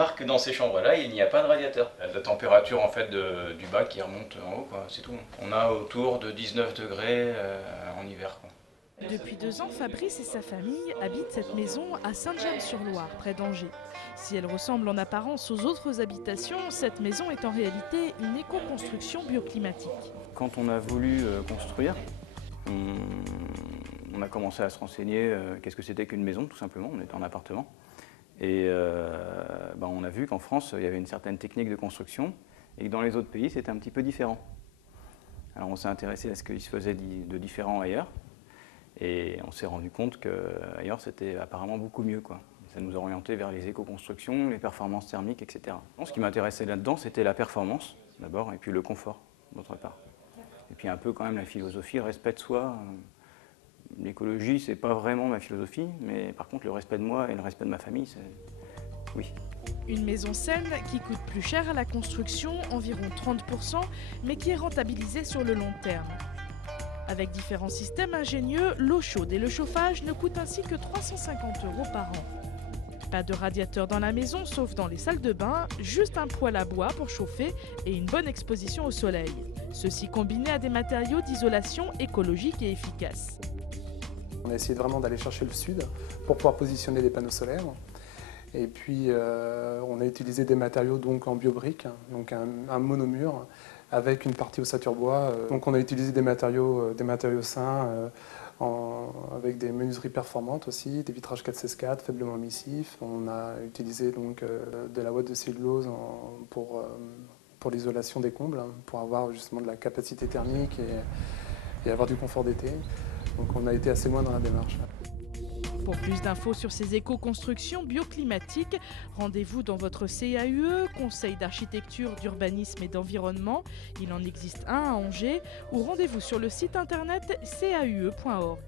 remarque que dans ces chambres-là, il n'y a pas de radiateur. La température en fait du bas qui remonte en haut, c'est tout. On a autour de 19 degrés en hiver, quoi. Depuis 2 ans, Fabrice et sa famille habitent cette maison à Sainte-Jeanne-sur-Loire, près d'Angers. Si elle ressemble en apparence aux autres habitations, cette maison est en réalité une éco-construction bioclimatique. Quand on a voulu construire, on a commencé à se renseigner qu'est-ce que c'était qu'une maison, tout simplement. On était en appartement. Et on a vu qu'en France, il y avait une certaine technique de construction et que dans les autres pays, c'était un petit peu différent. Alors on s'est intéressé à ce qu'il se faisait de différent ailleurs. Et on s'est rendu compte qu'ailleurs, c'était apparemment beaucoup mieux, quoi. Ça nous a orienté vers les éco-constructions, les performances thermiques, etc. Ce qui m'intéressait là-dedans, c'était la performance, d'abord, et puis le confort, d'autre part. Et puis un peu quand même la philosophie, le respect de soi. L'écologie, c'est pas vraiment ma philosophie, mais par contre, le respect de moi et le respect de ma famille, c'est... oui. Une maison saine qui coûte plus cher à la construction, environ 30%, mais qui est rentabilisée sur le long terme. Avec différents systèmes ingénieux, l'eau chaude et le chauffage ne coûtent ainsi que 350 € par an. Pas de radiateur dans la maison, sauf dans les salles de bain, juste un poêle à bois pour chauffer et une bonne exposition au soleil. Ceci combiné à des matériaux d'isolation écologiques et efficaces. On a essayé vraiment d'aller chercher le sud pour pouvoir positionner des panneaux solaires. Et puis on a utilisé des matériaux donc en biobrique, donc un monomure, avec une partie ossature bois. Donc on a utilisé des matériaux sains, avec des menuiseries performantes aussi, des vitrages 4/4, faiblement émissifs. On a utilisé donc de la ouate de cellulose pour l'isolation des combles, pour avoir justement de la capacité thermique et avoir du confort d'été. Donc on a été assez loin dans la démarche. Pour plus d'infos sur ces éco-constructions bioclimatiques, rendez-vous dans votre CAUE, Conseil d'architecture, d'urbanisme et d'environnement. Il en existe un à Angers, ou rendez-vous sur le site internet caue.org.